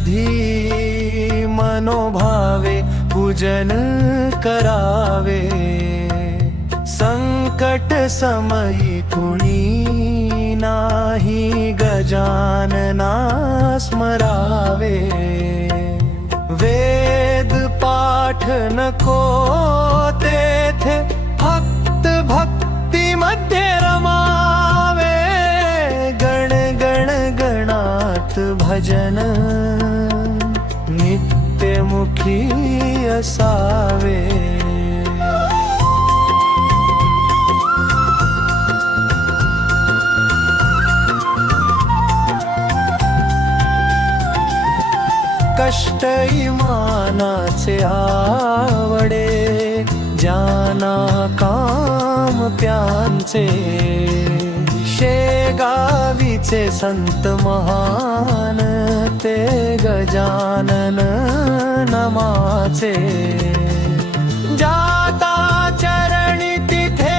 कधी मनोभावे पूजन करावे, संकट समयी कुणी नाही गजानना स्मरावे। वेद पाठ नको तेथे फक्त भक्ती मध्ये रमावे, गण गण गणात भजन नित्यमुखी असावे। कष्ट इमानाचे आवडे, ज्यांना काम प्यांचे, शेगावीचे संत महान ते गजानन नमाचे। जाता चरणी तिथे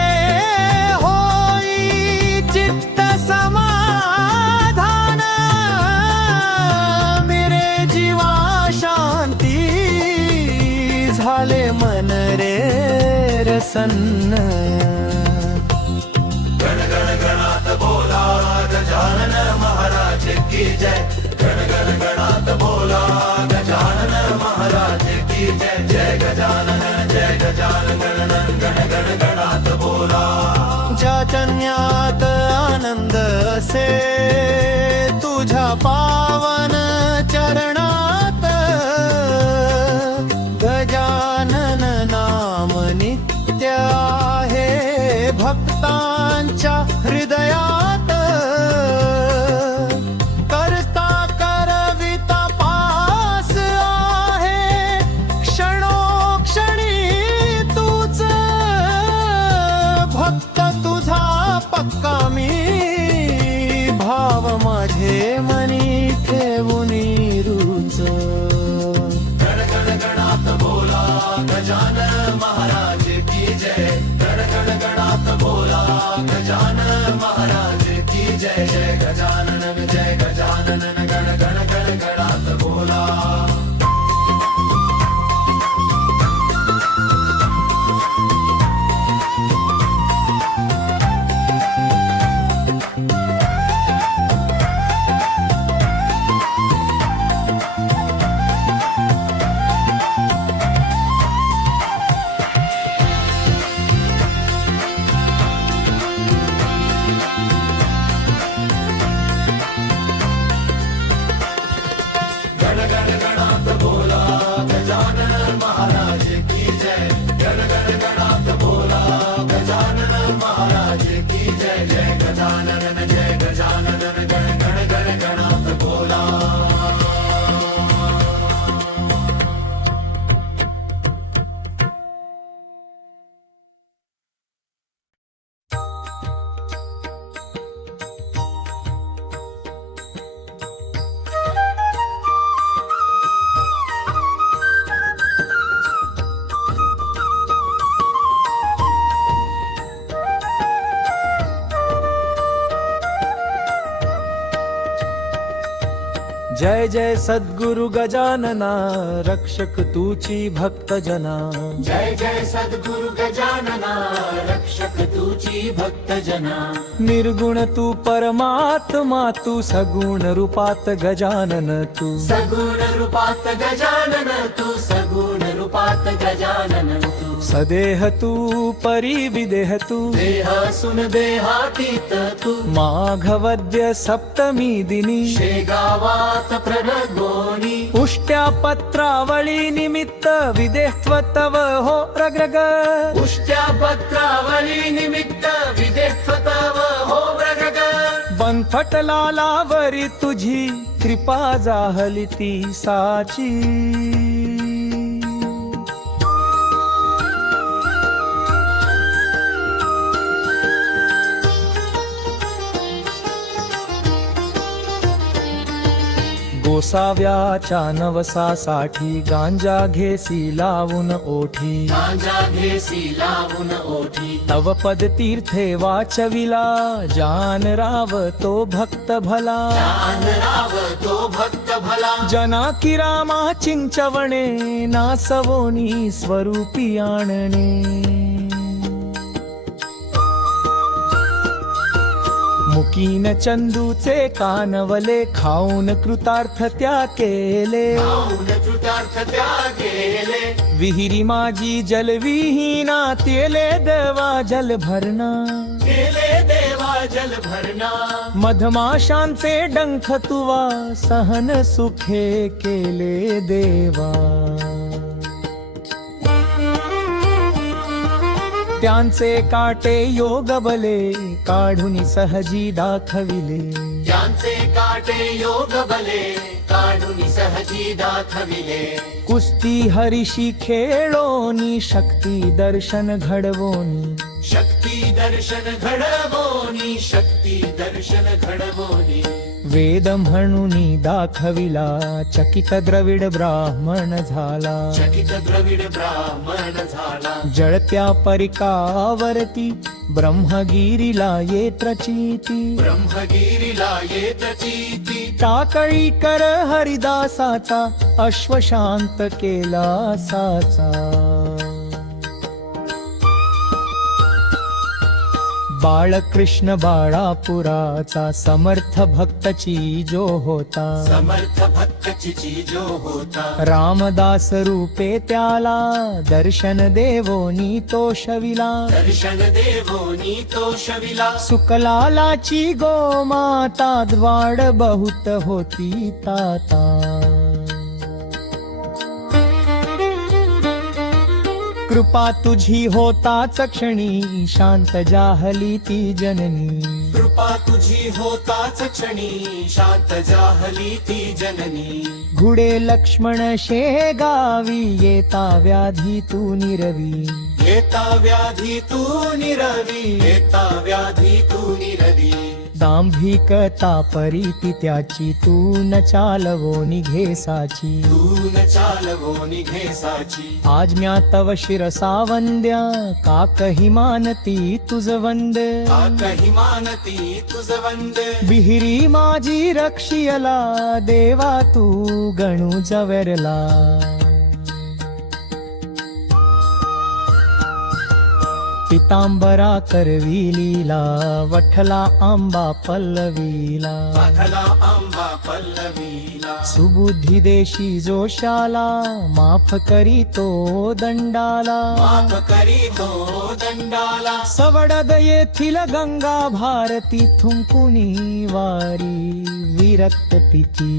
होई चित्त समाधान, मिरे जीवा शांती झाले मन रे रसन्न। गण गण गणात बोला गजानन महाराज की जय, गण गण गणात बोला गजानन महाराज की जय। जय गजानन जय गजानन गण गण गणात बोला। चैतन्यात आनंद असे तुझ्या पावन चरणात, गजानन नाम नित्य आहे भक्तांच्या हृदयात। करता करविता पास आहे क्षणोक्षणी तूच, भक्त तुझा पक्का मी, भाव माझे मनी ठेवूनी रुच। गण गण गणात बोला गजानन महाराज की जय, गण गण गणात बोला गजानन महाराज की जय। जय गजानन जय गजानन गण गण गण गणात बोला। जय जय सद्गुरु गजानना, रक्षक तूची भक्त जना। जय जय सद्गुरु गजानना, रक्षक तूची भक्त जना। निर्गुण तू परमात्मा, तू सगुण रूपात गजानन तू। सगुण रूपात गजानन तू, सगुण रूपात गजानन तू। सदेह तू परिविदेह तू, देह सुन देहातीत तू। माघवद्य सप्तमी दिनी, शेगावात प्रणगोनी। उष्ट्या पत्रावळी निमित्त विदेहत्व तव हो रगरग। उष्ट्या पत्रावळी निमित्त विदेहत्व तव हो रगरग। बनफट लालावरी तुझी कृपा जाहली ती साची। गोसाव्याच्या नवसासाठी गांजा घेसी लावून ओठी गांजा घेसी लावून ओठी तव पद तीर्थे वाचविला जान राव तो भक्त भला ज्ञान राव तो भक्त भला जना की रामा चिंचवणे नासवोनी स्वरूपी आणणे मुकीन चंदूचे कानवले खाऊन कृतार्थ त्या केले पाऊन कृतार्थ त्या गेले विहिरी माझी जलविहीना तेले देवा जल भरणा गेले देवा जल भरणा मधमाशांचे डंख तुवा सहन सुखे केले देवा त्यांचे काटे योग बले काढून सहजी दाखविले ज्यांचे काटे योग बले काढून सहजी दाखविले कुस्ती हरिशी खेळोनी शक्ती दर्शन घडवोनी शक्ती दर्शन घडवोनी शक्ती दर्शन घडवोनी वेद म्हणून दाखविला चकित द्रविड ब्राह्मण झाला चकित द्रविड ब्राह्मण झाला जळत्या परिकावरती ब्रह्मगिरीला ये प्रचिती ब्रह्मगिरीला ये प्रचिती टाकळी कर हरिदासाचा अश्वशांत केला साचा बाळकृष्ण बाळापुराचा समर्थ भक्तची जो होता समर्थ भक्तची जो होता रामदास रूपे त्याला दर्शन देवोनी तो शविला दर्शन देवोनी तो शविला सुकलालाची गोमाता द्वाड बहुत होती ताता कृपा तुझी होताच क्षणी शांत जाहली ती जननी कृपा तुझी होताच क्षणी शांत जाहली ती जननी घुडे लक्ष्मण शेगावी येता व्याधी तू निरवी येता व्याधी तू निरवी येता व्याधी तू निरवी दांभिकता परीती त्याची तू न चालवो निघेसाची तू न चालवो निघेसाची आज म्या तव शिरसा वंद्या का कही मानती तुझ वंद काही मानती तुझ वंद बिहिरी माझी रक्षियला देवा तू गणू जवरला पितांबरा करविलीला वठला आंबा पल्लवीला पाथला आंबा पल्लवीला सुबुद्धी देशी जोशाला माफ करी तो दंडाला माफ करी तो दंडाला सवडद येथील गंगा भारती थुंकुनी वारी विरक्त पिती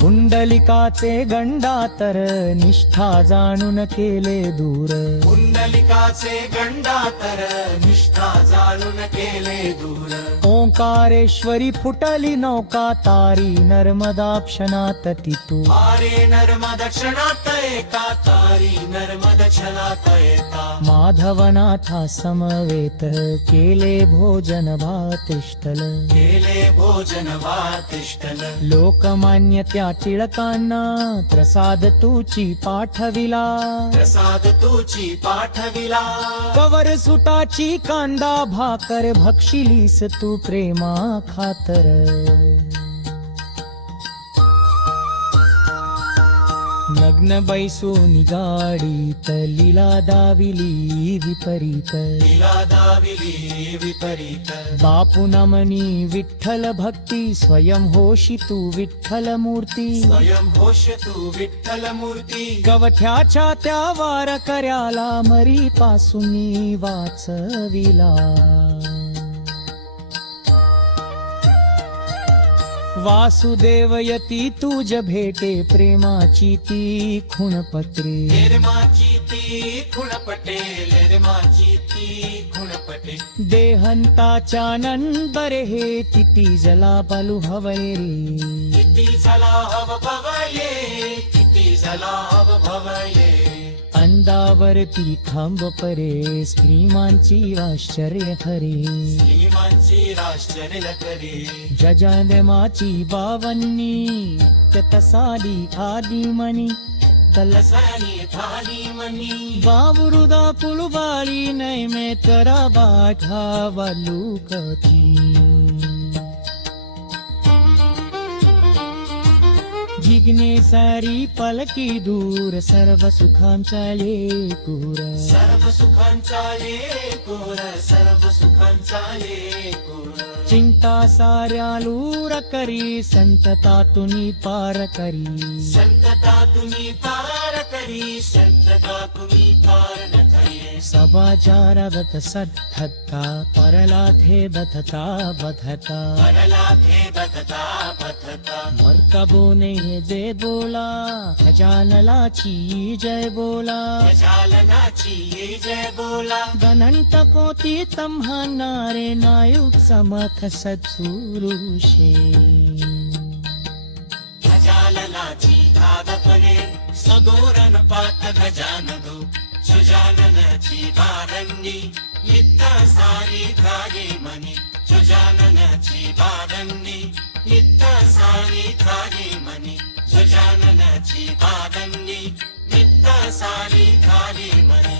कुंडलिकाचे गंडातर निष्ठा जाणून केले दूर कुंडलिकाचे गंडातर निष्ठा जाणून केले दूर ओंकारेश्वरी फुटली नौका तारी नर्मदा क्षणात तितू आरे नर्मद क्षणात एका तारी नर्मद क्षणात येता माधवनाथा समवेत केले भोजन भातिष्ठल केले भोजन वातिष्ठल लोकमान्य त्या टिळकांना प्रसाद तुची पाठविला प्रसाद तुची पाठविला कवर सुटाची कांदा भाकर भक्षिलीस तू प्रेमा खातर नग्न बैसो निगाडीत लीला दाविली विपरीत लीला दाविली विपरीत बापू नमनी विठ्ठल भक्ती स्वयं होशी तू विठ्ठल मूर्ती स्वयं होश तू विठ्ठल मूर्ती गवठ्याच्या त्या वार कर्याला मरी पासून वाचविला वासुदेव यती तुझ भेटे प्रेमाची ती खुणपत्रे लेरमाची ती खुणपटे लेरमाची ती खुणपटे देहंताच्या नंदरे हे तिती जला बलु भवरे किती झाला हव भवये किती झाला हव भवये आनंदावरती थांब परे श्रीमानची आश्चर्य खरे श्रीमानची आश्चर्य करे जजानमाची बावन्नी तसाली आदिमनी लसानी थाली मनी बावरुदा कुलबाळी नैमे तरा बाठावलू कथी जिग्ने सारी पलकी दूर सर्व सुखांचा लेकूर सर्व सुखांचा लेकूर सर्व सुखांचा लेकूर चिंता साऱ्या लूर करी संतता तुनी पार करी संतता तुम्ही पार करी संतता तुम्ही पार न करी सबाचारवत सद्धत्ता परलाधे बधता बधता परलाभे बधता बधता मर्कबोने जे बोला खजानलाची जय बोला गजाननाची ये जय बोला गणंत पोती तम्हानारे नायुक समख सत्सुरुषे गजाननाची धागपणे सदोरण पात गजाननो सुजाननाची बारंगी नित्य सारी धागे मनी सुजाननाची बारंगी नित्य सारी धागे मनी सुजाननाची बारंगी नित्य सारी धागे मनी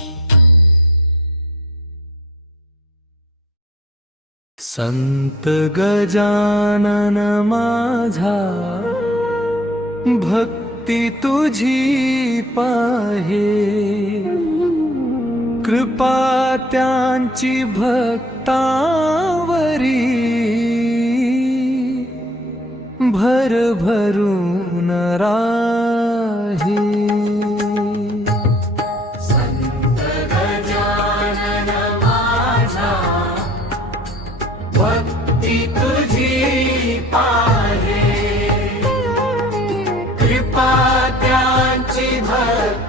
संत गजानन माझा भक्ती तुझी पाहे कृपा त्यांची भक्तावरी भरभरून राही संत गजानन माझा भक्ती तुझी पाहे कृपा त्यांची भक्तावरी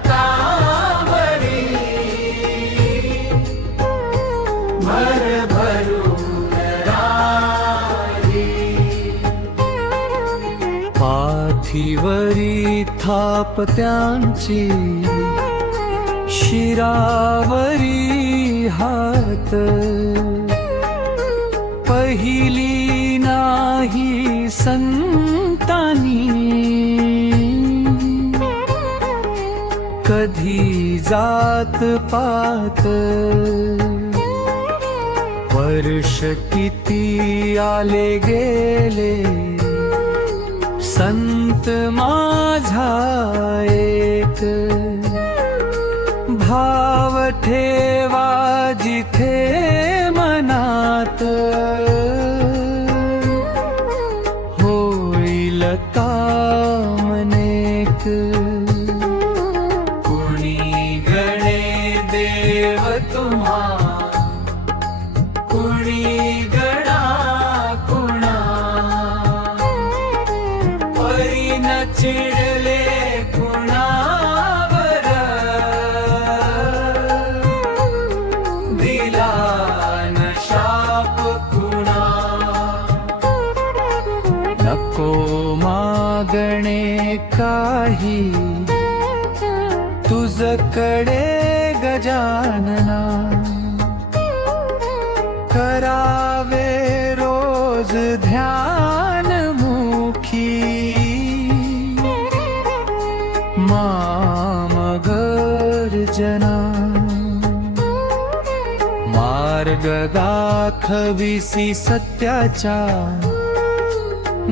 भरभरून राही पाठीवरी थाप त्यांची शिरावरी हात पहिली नाही संतानी कधी जात पात वर्ष किती आले गेले संत माझा एक भाव ठेवा जिथे मनात होईल कामनेक कुणी गणे देव तुम्हा कुणी गणा कुणा परी न चिडले कुणावर दिला न शाप कुणा नको मागणे काही तुझकडे गजानना करावे रोज ध्यान मुखी माम गर्जना मार्ग दाखविसी सत्याचा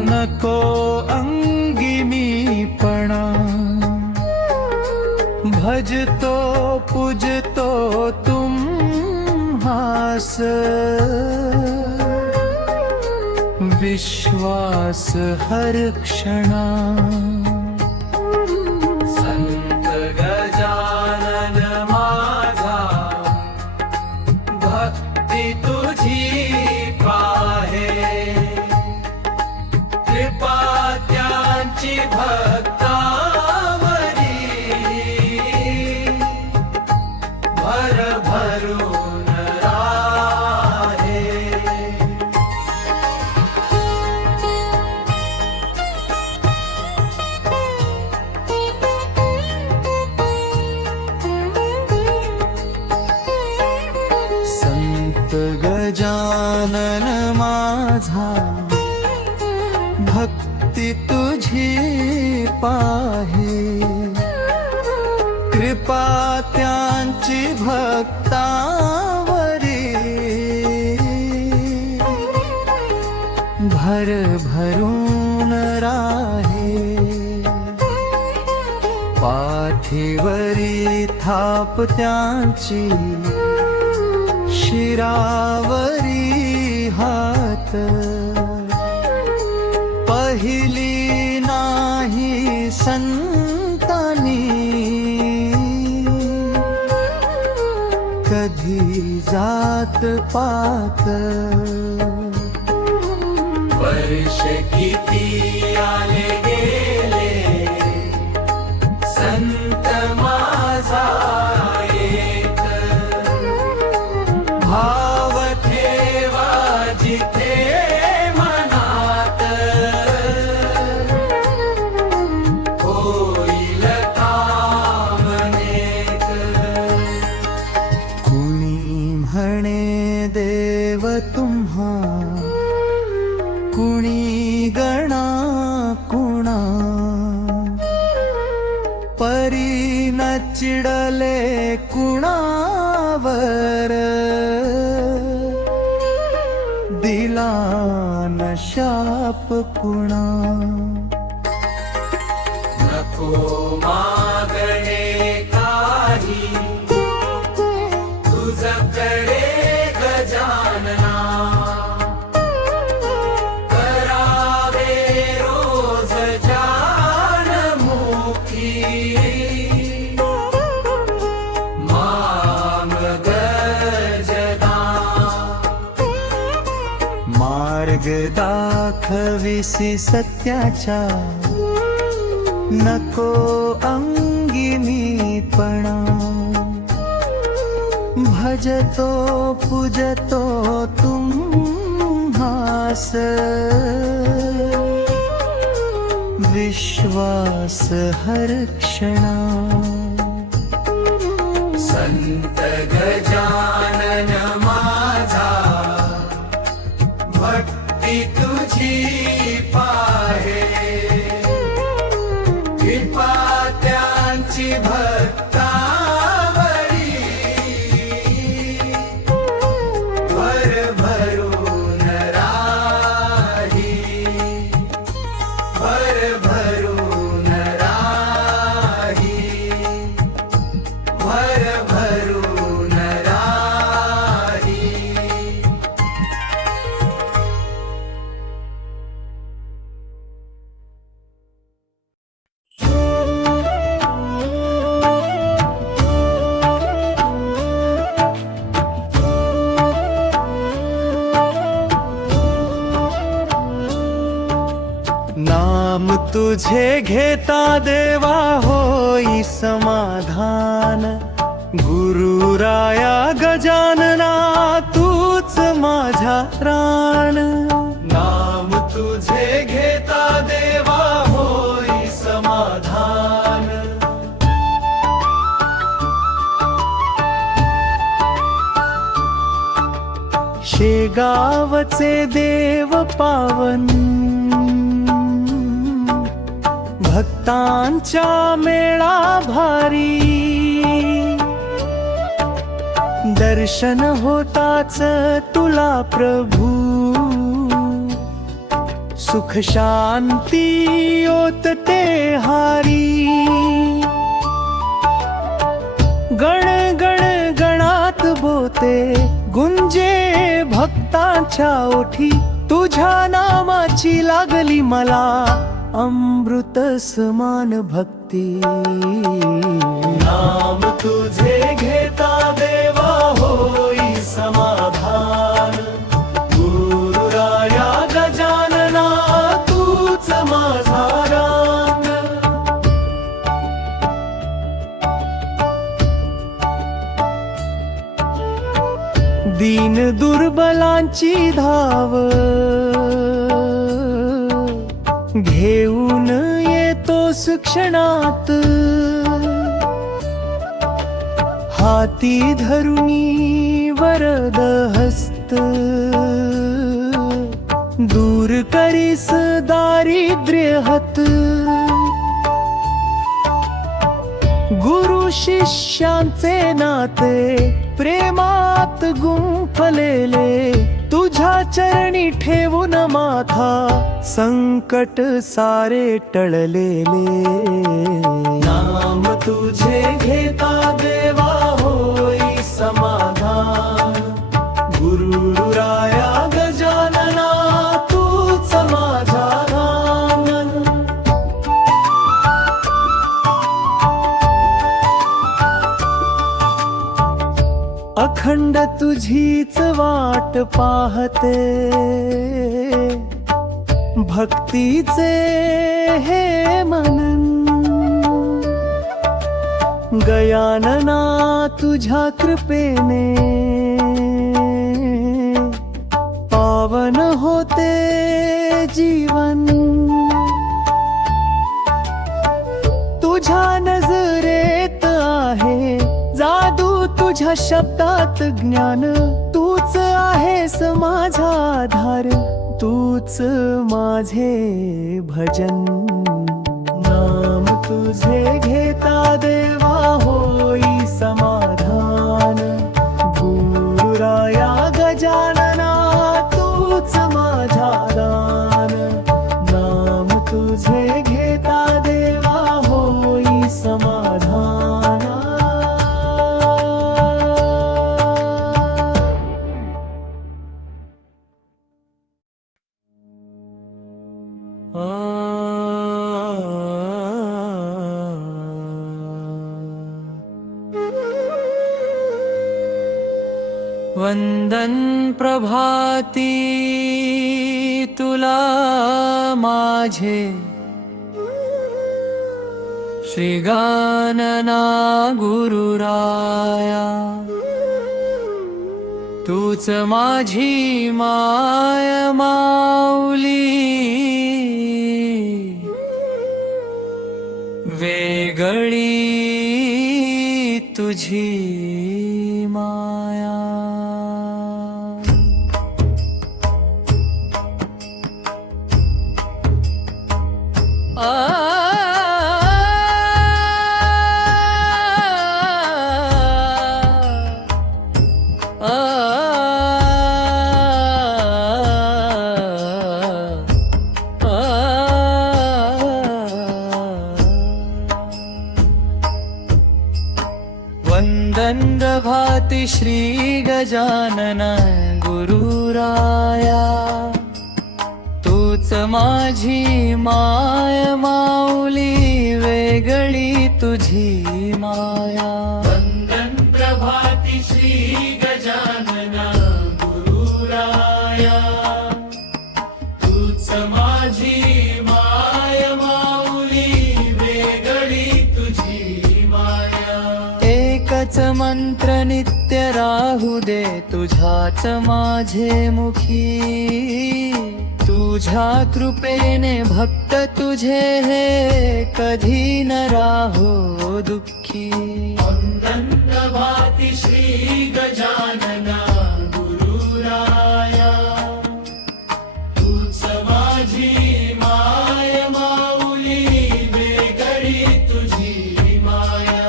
नको अंगी मीपणा भजतो पूजतो तुम्हास विश्वास हर क्षणा संत गजानन माझा भक्ती तुझी पाहे कृपा त्यांची भक्तावरी भरभरून राहे भक्ती तुझी पाहे कृपा त्यांची भक्तावरी भर भरून राहे पाठीवरी थाप त्यांची शिरावरी हात पहिली नाही संतानी कधी जात पात वर्ष किती आले गेले संत माझा एक भाव ठेवा जिथे मनात होईल काम नेक कुणी म्हणे देव तुम्हा कुणी गणा कुणा परी न चिडले कुणावर दिला न शाप कुणा नको मागणे काही तुझकडे गजानना करावे रोज जानमुखी माम गजदा मार्ग दाखविसी सत्याच्या नको अंगिनीपणा भजतो पूजतो तुम्हास विश्वास हर क्षणा संत गजानन माझा भक्ती तुझी पाहे कृपा त्यांची भक्तावरी भर भरून राही भर भरून राही भर भरून राही नाम तुझे घेता देवा होई समाधान गुरुराया गजानना तूच माझा प्राण नाम तुझे घेता देवा होई समाधान शेगावचे देव पावन भक्तांच्या मेळा भारी दर्शन होताच तुला प्रभू सुख शांती होत ते हारी गण गण गणात बोते गुंजे भक्तांच्या ओठी तुझ्या नामाची लागली मला अमृत समान भक्ती नाम तुझे घेता देवा होई समाधान गुरुराया गजानना तूच माझा रांग दीन दुर्बलांची धाव घेऊन येतोस क्षणात हाती धरुनी वरद हस्त दूर दूर करीस दारिद्र्य हत गुरु शिष्यांचे नाते प्रेमात गुंफलेले तुझ्या चरणी ठेवून माथा संकट सारे टळलेले नाम तुझे घेता देवा होई समाधान गुरुराया गजानना तूच माझा रामन अखंड तुझीच वाट पाहते भक्तीचे हे मनन गयानना तुझ्या कृपेने पावन होते जीवन तुझ्या नजरेत आहे जादू तुझ्या शब्दात ज्ञान तूच आहेस माझा आधार तूच माझे भजन नाम तुझे घेता देवा होई समाधान गुरुराया गजानना तूच माझा दान नाम तुझे घेता देवा होई समाधान वंदन प्रभाती तुला माझे श्रीगानना गुरुराया तूच माझी माय माऊली वेगळी तुझी माया वंदन प्रभाती श्री गजानन गुरुराया तूच माझी माय माऊली वेगळी तुझी माया वंदन प्रभाती श्री गजानन गुरुराया तूच माझी माय माऊली वेगळी तुझी माया एकच मंत्र नित्य राहू दे तुझ्याच माझे मुखी तुझ्या कृपेने भक्त तुझे हे कधी न राहो दुःखी वंदन प्रभाती श्री गजानन गुरुराया तूच माझी माय माऊली वेगळी तुझी माया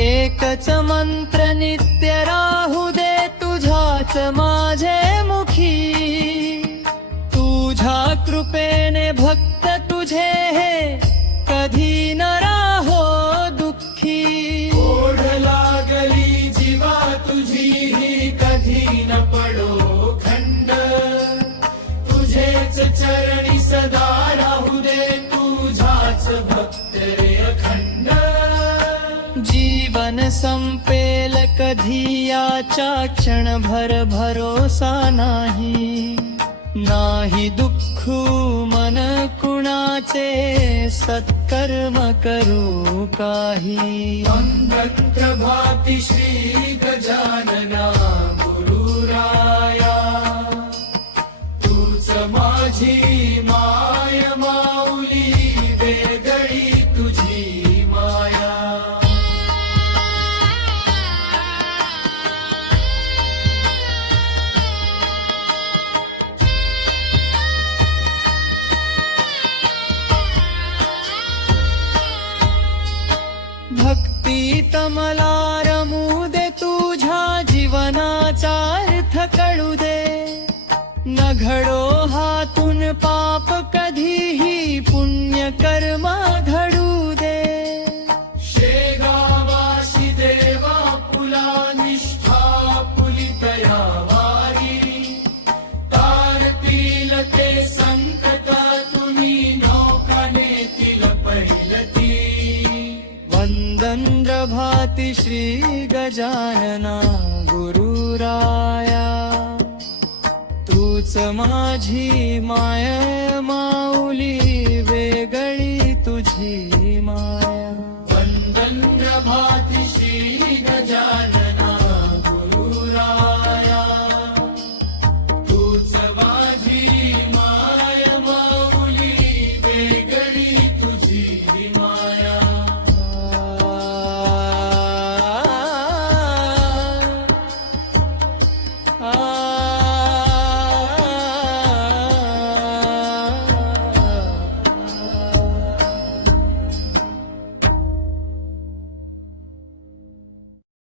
एकच मंत्र नित्य राहू दे तुझ्याच माझे मुखी तुझ्या कृपेने भक्त तुझे हे कधी न राहो दुःखी ओढ लागली जीवा तुझी ही कधी न पडो खंड तुझेच चरणी सदा राहू दे तुझाच भक्त रे अखंड जीवन संपेल कधी याचा क्षणभर भरोसा नाही नाही दुःखू मन कुणाचे सत्कर्म करू काही वंदन प्रभाती श्री गजानना गुरुराया तूच माझी माय माऊली वेगळी तुझी माया भक्तीत मला रमू दे तुझ्या जीवनाचा अर्थ कळू दे न घडो हातून पाप कधीही पुण्य कर्मा घडू दे शेगावाशी देवा पुला निष्ठा पुलितया वारी तारतील ते संकट तुम्ही नौकानेतील पैलती वंदन प्रभाती श्री गजानना गुरुराया तूच माझी माय माऊली वेगळी तुझी